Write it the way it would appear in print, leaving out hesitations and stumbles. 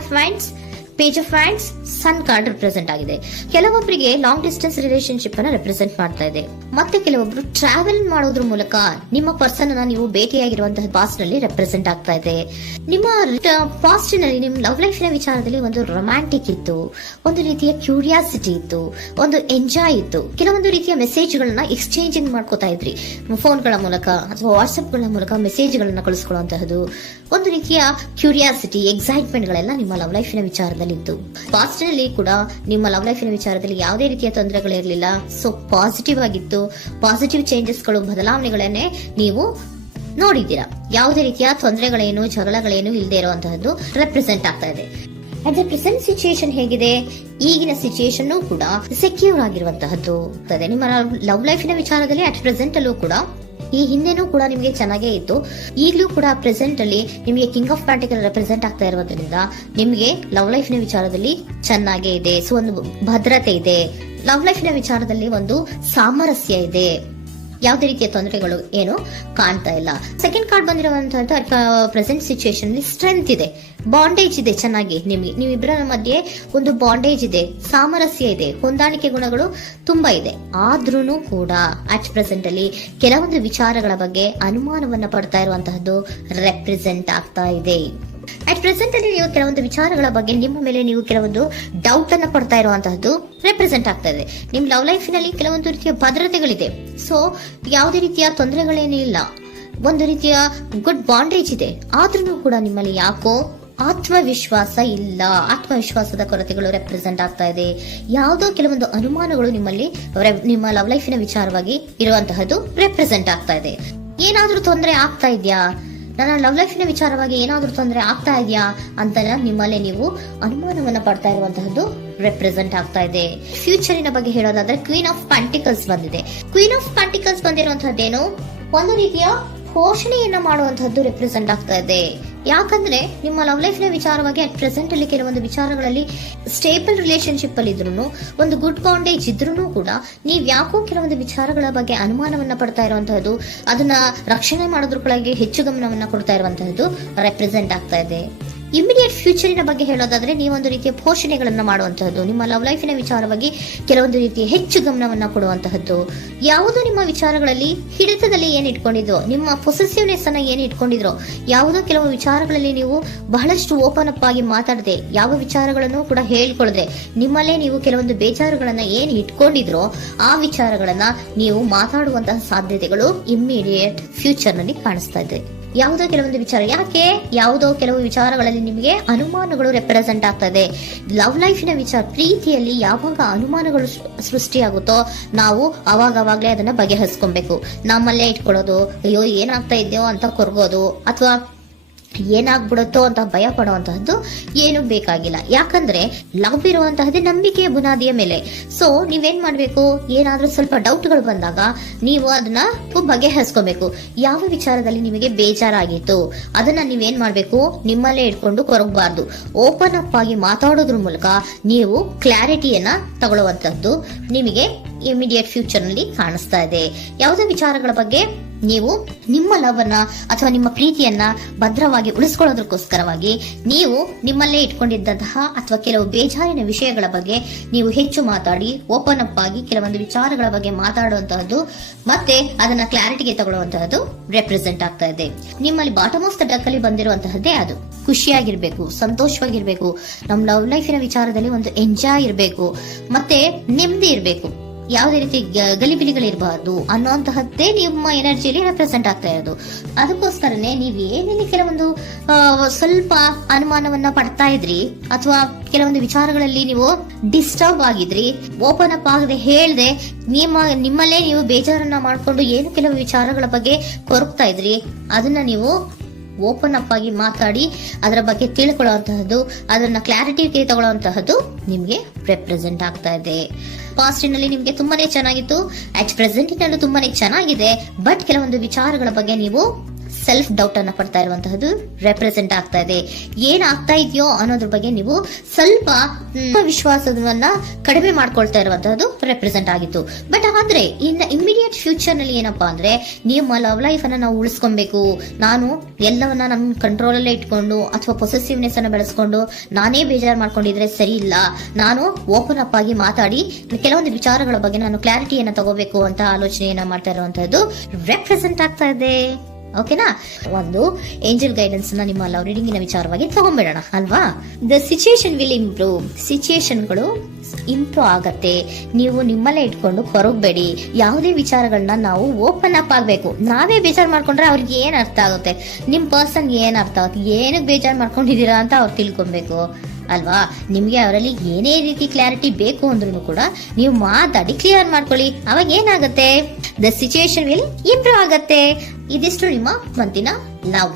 Of wands, page of wands, sun card represent ಆಗಿದೆ. ಕೆಲವೊಬ್ಬರಿಗೆ long distance relationship ಅನ್ನ represent ಮಾಡ್ತಾ ಇದೆ. ಮತ್ತೆ ಕೆಲವೊಬ್ರು ಟ್ರಾವೆಲ್ ಮಾಡೋದ್ರ ಮೂಲಕ ನಿಮ್ಮ ಪರ್ಸನ್ ಅನ್ನ ನೀವು ಭೇಟಿಯಾಗಿರುವಂತಹ ಪಾಸ್ಟ್ ನಲ್ಲಿ ರೆಪ್ರೆಸೆಂಟ್ ಆಗ್ತಾ ಇದೆ. ನಿಮ್ಮ ಪಾಸ್ಟ್ ನಲ್ಲಿ ನಿಮ್ಮ ಲವ್ ಲೈಫ್ ನ ವಿಚಾರದಲ್ಲಿ ಒಂದು ರೊಮ್ಯಾಂಟಿಕ್ ಇತ್ತು, ಒಂದು ರೀತಿಯ ಕ್ಯೂರಿಯಾಸಿಟಿ ಇತ್ತು, ಒಂದು ಎಂಜಾಯ್ ಇತ್ತು. ಕೆಲವೊಂದು ರೀತಿಯ ಮೆಸೇಜ್ ಗಳನ್ನ ಎಕ್ಸ್ಚೇಂಜಿಂಗ್ ಮಾಡ್ಕೋತಾ ಇದ್ರಿ, ಫೋನ್ಗಳ ಮೂಲಕ ಅಥವಾ ವಾಟ್ಸ್ಆಪ್ ಗಳ ಮೂಲಕ ಮೆಸೇಜ್ ಗಳನ್ನ ಕಳಿಸ್ಕೊಳ್ಳುವಂತಹದ್ದು, ಒಂದು ರೀತಿಯ ಕ್ಯೂರಿಯಾಸಿಟಿ, ಎಕ್ಸೈಟ್ಮೆಂಟ್ ಗಳೆಲ್ಲ ನಿಮ್ಮ ಲವ್ ಲೈಫ್ ನ ವಿಚಾರದಲ್ಲಿ ಇತ್ತು. ಪಾಸ್ಟ್ ನಲ್ಲಿ ಕೂಡ ನಿಮ್ಮ ಲವ್ ಲೈಫ್ ನ ವಿಚಾರದಲ್ಲಿ ಯಾವುದೇ ರೀತಿಯ ತೊಂದರೆಗಳಿರಲಿಲ್ಲ. ಸೊ ಪಾಸಿಟಿವ್ ಆಗಿತ್ತು. ಪಾಸಿಟಿವ್ ಚೇಂಜಸ್ ಗಳು, ಬದಲಾವಣೆಗಳನ್ನೇ ನೀವು ನೋಡಿದ್ದೀರಾ. ಯಾವುದೇ ರೀತಿಯ ತೊಂದರೆಗಳೇನು, ಜಗಳಗಳೇನು ಇಲ್ಲದೆ ಇರುವಂತಹದ್ದು ರೆಪ್ರೆಸೆಂಟ್ ಆಗ್ತಾ ಇದೆ. ಅಟ್ ದ ಪ್ರೆಸೆಂಟ್ ಸಿಚುಯೇಷನ್ ಹೇಗಿದೆ? ಈಗಿನ ಸಿಚುಯೇಷನ್ ಕೂಡ ಸೆಕ್ಯೂರ್ ಆಗಿರುವಂತಹದ್ದು. ನಿಮ್ಮ ಲವ್ ಲೈಫ್ ನ ವಿಚಾರದಲ್ಲಿ ಅಟ್ ಪ್ರೆಸೆಂಟ್ ಅಲ್ಲೂ ಕೂಡ, ಈ ಹಿಂದೆನೂ ಕೂಡ ನಿಮಗೆ ಚೆನ್ನಾಗೇ ಇತ್ತು, ಈಗಲೂ ಕೂಡ ಪ್ರೆಸೆಂಟ್ ಅಲ್ಲಿ ನಿಮಗೆ ಕಿಂಗ್ ಆಫ್ ಪ್ಯಾಂಟಿಕಲ್ ರೆಪ್ರೆಸೆಂಟ್ ಆಗ್ತಾ ಇರೋದ್ರಿಂದ ನಿಮಗೆ ಲವ್ ಲೈಫ್ ನ ವಿಚಾರದಲ್ಲಿ ಚೆನ್ನಾಗೇ ಇದೆ. ಸೊ ಒಂದು ಭದ್ರತೆ ಇದೆ. ಲವ್ ಲೈಫ್ ನ ವಿಚಾರದಲ್ಲಿ ಒಂದು ಸಾಮರಸ್ಯ ಇದೆ. ಯಾವುದೇ ರೀತಿಯ ತೊಂದರೆಗಳು ಏನು ಕಾಣ್ತಾ ಇಲ್ಲ. ಸೆಕೆಂಡ್ ಕಾರ್ಡ್ ಬಂದಿರುವಂತಹ ಪ್ರೆಸೆಂಟ್ ಸಿಚುಯೇಷನ್ ಅಲ್ಲಿ ಸ್ಟ್ರೆಂತ್ ಇದೆ, ಬಾಂಡೇಜ್ ಇದೆ. ಚೆನ್ನಾಗಿ ನೀವಿಬ್ಬರ ಮಧ್ಯೆ ಒಂದು ಬಾಂಡೇಜ್ ಇದೆ, ಸಾಮರಸ್ಯ ಇದೆ, ಹೊಂದಾಣಿಕೆ ಗುಣಗಳು ತುಂಬಾ ಇದೆ. ಆದ್ರೂ ಕೂಡ ಅಟ್ ಪ್ರೆಸೆಂಟ್ ಅಲ್ಲಿ ಕೆಲವೊಂದು ವಿಚಾರಗಳ ಬಗ್ಗೆ ಅನುಮಾನವನ್ನ ಪಡ್ತಾ ಇರುವಂತಹದ್ದು ರೆಪ್ರೆಸೆಂಟ್ ಆಗ್ತಾ ಇದೆ. ಅಟ್ ಪ್ರೆಸೆಂಟ್ ಅಲ್ಲಿ ನೀವು ಕೆಲವೊಂದು ವಿಚಾರಗಳ ಬಗ್ಗೆ ನಿಮ್ಮ ಮೇಲೆ ನೀವು ಕೆಲವೊಂದು ಡೌಟ್ ಅನ್ನ ಪಡ್ತಾ ಇರುವಂತಹದ್ದು ರೆಪ್ರೆಸೆಂಟ್ ಆಗ್ತಾ ಇದೆ. ನಿಮ್ ಲವ್ ಲೈಫ್ ನಲ್ಲಿ ಕೆಲವೊಂದು ರೀತಿಯ ಭದ್ರತೆಗಳಿದೆ. ಸೊ ಯಾವುದೇ ರೀತಿಯ ತೊಂದರೆಗಳೇನೂ ಇಲ್ಲ, ಒಂದು ರೀತಿಯ ಗುಡ್ ಬಾಂಡೇಜ್ ಇದೆ. ಆದ್ರೂ ಕೂಡ ನಿಮ್ಮಲ್ಲಿ ಯಾಕೋ ಆತ್ಮವಿಶ್ವಾಸ ಇಲ್ಲ, ಆತ್ಮವಿಶ್ವಾಸದ ಕೊರತೆಗಳು ರೆಪ್ರೆಸೆಂಟ್ ಆಗ್ತಾ ಇದೆ. ಯಾವುದೋ ಕೆಲವೊಂದು ಅನುಮಾನಗಳು ನಿಮ್ಮಲ್ಲಿ ನಿಮ್ಮ ಲವ್ ಲೈಫಿನ ವಿಚಾರವಾಗಿ ಇರುವಂತಹದ್ದು ರೆಪ್ರೆಸೆಂಟ್ ಆಗ್ತಾ ಇದೆ. ಏನಾದ್ರೂ ತೊಂದರೆ ಆಗ್ತಾ ಇದೆಯಾ, ನನ್ನ ಲವ್ ಲೈಫಿನ ವಿಚಾರವಾಗಿ ಏನಾದ್ರೂ ತೊಂದರೆ ಆಗ್ತಾ ಇದೆಯಾ ಅಂತ ನಿಮ್ಮಲ್ಲೇ ನೀವು ಅನುಮಾನವನ್ನ ಪಡ್ತಾ ಇರುವಂತಹದ್ದು ರೆಪ್ರೆಸೆಂಟ್ ಆಗ್ತಾ ಇದೆ. ಫ್ಯೂಚರಿನ ಬಗ್ಗೆ ಹೇಳೋದಾದ್ರೆ ಕ್ವೀನ್ ಆಫ್ ಪ್ಯಾಂಟಿಕಲ್ಸ್ ಬಂದಿದೆ. ಕ್ವೀನ್ ಆಫ್ ಪ್ಯಾಂಟಿಕಲ್ಸ್ ಬಂದಿರುವಂತಹದ್ದೇನು, ಒಂದು ರೀತಿಯ ಪೋಷಣೆಯನ್ನ ಮಾಡುವಂತಹದ್ದು ರೆಪ್ರೆಸೆಂಟ್ ಆಗ್ತಾ ಇದೆ. ಯಾಕಂದ್ರೆ ನಿಮ್ಮ ಲವ್ ಲೈಫ್ ನ ವಿಚಾರವಾಗಿ ಅಟ್ ಪ್ರೆಸೆಂಟ್ ಅಲ್ಲಿ ಕೆಲವೊಂದು ವಿಚಾರಗಳಲ್ಲಿ ಸ್ಟೇಬಲ್ ರಿಲೇಶನ್ಶಿಪ್ ಅಲ್ಲಿ ಇದ್ರು, ಒಂದು ಗುಡ್ ಬಾಂಡೇಜ್ ಇದ್ರೂ ಕೂಡ ನೀವ್ ಯಾಕೋ ಕೆಲವೊಂದು ವಿಚಾರಗಳ ಬಗ್ಗೆ ಅನುಮಾನವನ್ನ ಪಡ್ತಾ ಇರುವಂತಹದ್ದು, ಅದನ್ನ ರಕ್ಷಣೆ ಮಾಡೋದ್ರೊಳಗೆ ಹೆಚ್ಚು ಗಮನವನ್ನ ಕೊಡ್ತಾ ಇರುವಂತಹದ್ದು ರೆಪ್ರೆಸೆಂಟ್ ಆಗ್ತಾ ಇದೆ. ಇಮಿಡಿಯೇಟ್ ಫ್ಯೂಚರಿನ ಬಗ್ಗೆ ಹೇಳೋದಾದ್ರೆ ನೀವೊಂದು ರೀತಿಯ ಪೋಷಣೆಗಳನ್ನ ಮಾಡುವಂತಹದ್ದು, ನಿಮ್ಮ ಲವ್ ಲೈಫಿನ ವಿಚಾರವಾಗಿ ಕೆಲವೊಂದು ರೀತಿಯ ಹೆಚ್ಚು ಗಮನವನ್ನ ಕೊಡುವಂತಹದ್ದು, ಯಾವುದೋ ನಿಮ್ಮ ವಿಚಾರಗಳಲ್ಲಿ ಹಿಡಿತದಲ್ಲಿ ಏನ್ ಇಟ್ಕೊಂಡಿದ್ರೋ, ನಿಮ್ಮ ಪೊಸೆಸಿವ್ನೆಸ್ ಅನ್ನ ಏನ್ ಇಟ್ಕೊಂಡಿದ್ರೋ, ಯಾವುದೋ ಕೆಲವು ವಿಚಾರಗಳಲ್ಲಿ ನೀವು ಬಹಳಷ್ಟು ಓಪನ್ ಅಪ್ ಆಗಿ ಮಾತಾಡದೆ, ಯಾವ ವಿಚಾರಗಳನ್ನು ಕೂಡ ಹೇಳ್ಕೊಳ್ಳದೆ, ನಿಮ್ಮಲ್ಲೇ ನೀವು ಕೆಲವೊಂದು ಬೇಜಾರುಗಳನ್ನ ಏನ್ ಇಟ್ಕೊಂಡಿದ್ರೋ ಆ ವಿಚಾರಗಳನ್ನ ನೀವು ಮಾತಾಡುವಂತಹ ಸಾಧ್ಯತೆಗಳು ಇಮಿಡಿಯೇಟ್ ಫ್ಯೂಚರ್ ನಲ್ಲಿ ಕಾಣಿಸ್ತಾ ಇದೆ. ಯಾವುದೋ ಕೆಲವೊಂದು ವಿಚಾರ, ಯಾಕೆ ಯಾವುದೋ ಕೆಲವು ವಿಚಾರಗಳಲ್ಲಿ ನಿಮಗೆ ಅನುಮಾನಗಳು ರೆಪ್ರೆಸೆಂಟ್ ಆಗ್ತಾ ಇದೆ. ಲವ್ ಲೈಫಿನ ವಿಚಾರ, ಪ್ರೀತಿಯಲ್ಲಿ ಯಾವಾಗ ಅನುಮಾನಗಳು ಸೃಷ್ಟಿಯಾಗುತ್ತೋ ನಾವು ಅವಾಗವಾಗ್ಲೇ ಅದನ್ನ ಬಗೆಹರಿಸ್ಕೊಬೇಕು. ನಮ್ಮಲ್ಲೇ ಇಟ್ಕೊಳ್ಳೋದು, ಅಯ್ಯೋ ಏನಾಗ್ತಾ ಇದೆಯೋ ಅಂತ ಕೊರಗೋದು ಅಥವಾ ಏನಾಗ್ಬಿಡುತ್ತೋ ಅಂತ ಭಯ ಪಡುವಂತಹದ್ದು ಏನು ಬೇಕಾಗಿಲ್ಲ. ಯಾಕಂದ್ರೆ ಲವ್ ಇರುವಂತಹದ್ದೇ ನಂಬಿಕೆಯ ಬುನಾದಿಯ ಮೇಲೆ. ಸೊ ನೀವೇನ್ ಮಾಡ್ಬೇಕು, ಏನಾದ್ರೂ ಸ್ವಲ್ಪ ಡೌಟ್ಗಳು ಬಂದಾಗ ನೀವು ಅದನ್ನ ಬಗೆಹರಿಸ್ಕೋಬೇಕು. ಯಾವ ವಿಚಾರದಲ್ಲಿ ನಿಮಗೆ ಬೇಜಾರಾಗಿತ್ತು ಅದನ್ನ ನೀವೇನ್ ಮಾಡ್ಬೇಕು, ನಿಮ್ಮಲ್ಲೇ ಇಟ್ಕೊಂಡು ಕೊರಗಬಾರ್ದು. ಓಪನ್ ಅಪ್ ಆಗಿ ಮಾತಾಡೋದ್ರ ಮೂಲಕ ನೀವು ಕ್ಲಾರಿಟಿಯನ್ನ ತಗೊಳ್ಳುವಂತದ್ದು ನಿಮಗೆ ಇಮಿಡಿಯೇಟ್ ಫ್ಯೂಚರ್ ನಲ್ಲಿ ಕಾಣಿಸ್ತಾ ಇದೆ. ಯಾವುದೇ ವಿಚಾರಗಳ ಬಗ್ಗೆ ನೀವು ನಿಮ್ಮ ಲವ್ ಅನ್ನ ಅಥವಾ ನಿಮ್ಮ ಪ್ರೀತಿಯನ್ನ ಭದ್ರವಾಗಿ ಉಳಿಸ್ಕೊಳ್ಳೋದಕ್ಕೋಸ್ಕರವಾಗಿ ನೀವು ನಿಮ್ಮಲ್ಲೇ ಇಟ್ಕೊಂಡಿದ್ದಂತಹ ಅಥವಾ ಕೆಲವು ಬೇಜಾರಿನ ವಿಷಯಗಳ ಬಗ್ಗೆ ನೀವು ಹೆಚ್ಚು ಮಾತಾಡಿ, ಓಪನ್ ಅಪ್ ಆಗಿ ಕೆಲವೊಂದು ವಿಚಾರಗಳ ಬಗ್ಗೆ ಮಾತಾಡುವಂತಹದ್ದು ಮತ್ತೆ ಅದನ್ನ ಕ್ಲಾರಿಟಿಗೆ ತಗೊಳ್ಳುವಂತಹದ್ದು ರೆಪ್ರೆಸೆಂಟ್ ಆಗ್ತಾ ಇದೆ. ನಿಮ್ಮಲ್ಲಿ ಬಾಟಮ್ ಆಫ್ ದ ಡಕ್ ಅಲ್ಲಿ ಬಂದಿರುವಂತಹದ್ದೇ ಅದು. ಖುಷಿಯಾಗಿರ್ಬೇಕು, ಸಂತೋಷವಾಗಿರ್ಬೇಕು, ನಮ್ಮ ಲವ್ ಲೈಫಿನ ವಿಚಾರದಲ್ಲಿ ಒಂದು ಎಂಜಾಯ್ ಇರಬೇಕು, ಮತ್ತೆ ನೆಮ್ಮದಿ ಇರಬೇಕು, ಯಾವುದೇ ರೀತಿ ಗಲಿಬಿಲಿಗಳಿರಬಾರ್ದು ಅನ್ನೋಂತಹದ್ದೇ ನಿಮ್ಮ ಎನರ್ಜಿಯಲ್ಲಿ ರೆಪ್ರೆಸೆಂಟ್ ಆಗ್ತಾ ಇರೋದು. ಅದಕ್ಕೋಸ್ಕರನೇ ನೀವ್ ಏನೇನು ಕೆಲವೊಂದು ಸ್ವಲ್ಪ ಅನುಮಾನವನ್ನ ಪಡ್ತಾ ಇದ್ರಿ ಅಥವಾ ಕೆಲವೊಂದು ವಿಚಾರಗಳಲ್ಲಿ ನೀವು ಡಿಸ್ಟರ್ಬ್ ಆಗಿದ್ರಿ, ಓಪನ್ ಅಪ್ ಆಗದೆ ಹೇಳ್ದೆ ನಿಮ್ಮಲ್ಲೇ ನೀವು ಬೇಜಾರನ್ನ ಮಾಡ್ಕೊಂಡು ಏನು ಕೆಲವು ವಿಚಾರಗಳ ಬಗ್ಗೆ ಕೊರಗ್ತಾ ಇದ್ರಿ, ಅದನ್ನ ನೀವು ಓಪನ್ ಅಪ್ ಆಗಿ ಮಾತಾಡಿ ಅದರ ಬಗ್ಗೆ ತಿಳ್ಕೊಳ್ಳುವಂತಹದ್ದು, ಅದನ್ನ ಕ್ಲಾರಿಟಿಗೆ ತಗೊಳ್ಳುವಂತಹದ್ದು ನಿಮ್ಗೆ ರೆಪ್ರೆಸೆಂಟ್ ಆಗ್ತಾ ಇದೆ. ಪಾಸ್ಟಿನಲ್ಲಿ ನಿಮ್ಗೆ ತುಂಬಾನೇ ಚೆನ್ನಾಗಿತ್ತು, ಅಟ್ ಪ್ರೆಸೆಂಟಿನಲ್ಲೂ ತುಂಬಾನೇ ಚೆನ್ನಾಗಿದೆ. ಬಟ್ ಕೆಲವೊಂದು ವಿಚಾರಗಳ ಬಗ್ಗೆ ನೀವು ಸೆಲ್ಫ್ ಡೌಟ್ ಅನ್ನ ಪಡ್ತಾ ಇರುವಂತಹದ್ದು ರೆಪ್ರೆಸೆಂಟ್ ಆಗ್ತಾ ಇದೆ. ಏನಾಗ್ತಾ ಇದೆಯೋ ಅನ್ನೋದ್ರ ಬಗ್ಗೆ ನೀವು ಸ್ವಲ್ಪ ವಿಶ್ವಾಸವನ್ನ ಕಡಿಮೆ ಮಾಡ್ಕೊಳ್ತಾ ಇರುವಂತಹದ್ದು ರೆಪ್ರೆಸೆಂಟ್ ಆಗಿತ್ತು. ಬಟ್ ಆದ್ರೆ ಇನ್ ಇಮಿಡಿಯೇಟ್ ಫ್ಯೂಚರ್ ನಲ್ಲಿ ಏನಪ್ಪಾ ಅಂದ್ರೆ ನಿಮ್ಮ ಲವ್ ಲೈಫ್ ಅನ್ನ ನಾವು ಉಳಿಸ್ಕೊಬೇಕು, ನಾನು ಎಲ್ಲವನ್ನ ನನ್ನ ಕಂಟ್ರೋಲ್ ಅಲ್ಲೇ ಇಟ್ಕೊಂಡು ಅಥವಾ ಪೊಸೆಸಿವ್ನೆಸ್ ಅನ್ನ ಬೆಳೆಸ್ಕೊಂಡು ನಾನೇ ಬೇಜಾರು ಮಾಡ್ಕೊಂಡಿದ್ರೆ ಸರಿ ಇಲ್ಲ, ನಾನು ಓಪನ್ ಅಪ್ ಆಗಿ ಮಾತಾಡಿ ಕೆಲವೊಂದು ವಿಚಾರಗಳ ಬಗ್ಗೆ ನಾನು ಕ್ಲಾರಿಟಿಯನ್ನ ತಗೋಬೇಕು ಅಂತ ಆಲೋಚನೆಯನ್ನ ಮಾಡ್ತಾ ಇರುವಂತಹದ್ದು ರೆಪ್ರೆಸೆಂಟ್ ಆಗ್ತಾ ಇದೆ. ಓಕೆನಾ? ಒಂದು ಏಂಜಲ್ ಗೈಡೆನ್ಸ್ ನ ನಿಮ್ಮ ಲವ್ ರೀಡಿಂಗಿನ ವಿಚಾರವಾಗಿ ತಗೊಂಡ್ಬಿಡೋಣ ಅಲ್ವಾ. The situation will improve. ಸಿಚುಯೇಷನ್ಗಳು ಇಂಪ್ರೂವ್ ಆಗತ್ತೆ. ನೀವು ನಿಮ್ಮಲ್ಲೇ ಇಟ್ಕೊಂಡು ಕೊರಗಬೇಡಿ. ಯಾವುದೇ ವಿಚಾರಗಳನ್ನ ನಾವು ಓಪನ್ ಅಪ್ ಆಗ್ಬೇಕು. ನಾವೇ ಬೇಜಾರು ಮಾಡ್ಕೊಂಡ್ರೆ ಅವ್ರಿಗೆ ಏನ್ ಅರ್ಥ ಆಗುತ್ತೆ, ನಿಮ್ ಪರ್ಸನ್ ಏನ್ ಅರ್ಥ ಆಗುತ್ತೆ, ಏನಕ್ಕೆ ಬೇಜಾರು ಮಾಡ್ಕೊಂಡಿದೀರಾ ಅಂತ ಅವ್ರು ತಿಳ್ಕೊಬೇಕು ಅಲ್ವಾ. ನಿಮ್ಗೆ ಅವರಲ್ಲಿ ಏನೇ ರೀತಿ ಕ್ಲಾರಿಟಿ ಬೇಕು ಅಂದ್ರೂ ಕೂಡ ನೀವು ಮಾತಾಡಿ ಕ್ಲಿಯರ್ ಮಾಡ್ಕೊಳ್ಳಿ. ಅವಾಗ ಏನಾಗುತ್ತೆ, ದ ಸಿಚುಯೇಷನ್ ವಿಲ್ ಇಂಪ್ರೂವ್ ಆಗತ್ತೆ. ಇದಿಷ್ಟು ನಿಮ್ಮ ಮಂತಿನ ಲವ್